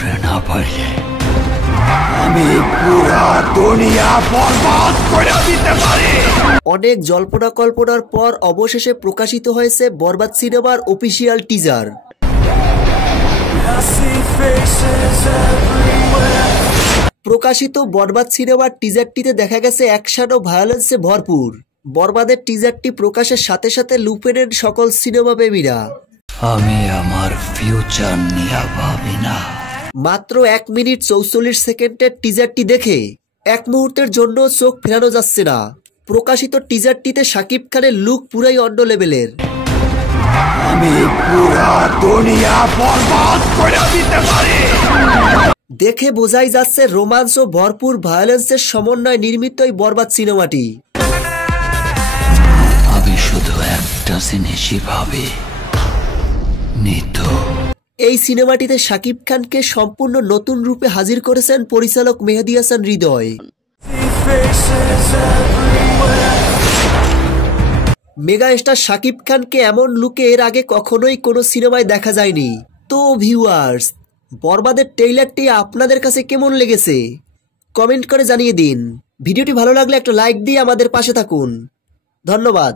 ধরে না পারলে আমি পুরা দুনিয়া বরবাদ করে দিতে পারি। অনেক জল্পনা কল্পনার পর অবশেষে প্রকাশিত হয়েছে বরবাদ সিনেমার অফিসিয়াল টিজার। প্রকাশিত বরবাদ সিনেমার টিজারটিতে দেখা গেছে অ্যাকশন ও ভায়োলেন্সে ভরপুর। বরবাদের টিজারটি প্রকাশের সাথে সাথে লুপে নেন সকল সিনেমা প্রেমীরা। আমি আমার ফিউচার নিয়ে ভাবি না। মাত্র 1 মিনিট 44 সেকেন্ডের টিজারটি দেখে এক মুহূর্তের জন্য চোখ ফেরানো যাচ্ছে না। প্রকাশিত টিজারটিতে শাকিব খানের লুক পুরাই অন্য লেভেলের। আমি পুরা দুনিয়া বরবাদ করে দিতে পারি। দেখে বোঝাই যাচ্ছে রোমান্স ও ভরপুর ভায়োলেন্সের সমন্বয়ে নির্মিত এই বরবাদ সিনেমাটি। আমি শুধু একটা জিনিসই ভাবি, নিতু। এই সিনেমাটিতে শাকিব খানকে সম্পূর্ণ নতুন রূপে হাজির করেছেন পরিচালক মেহেদী হাসান হৃদয়। মেগা স্টার শাকিব খানকে এমন লুকে এর আগে কখনোই কোনো সিনেমায় দেখা যায়নি। তো ভিউয়ার্স, বরবাদের ট্রেইলারটি আপনাদের কাছে কেমন লেগেছে কমেন্ট করে জানিয়ে দিন। ভিডিওটি ভালো লাগলে একটা লাইক দিয়ে আমাদের পাশে থাকুন। ধন্যবাদ।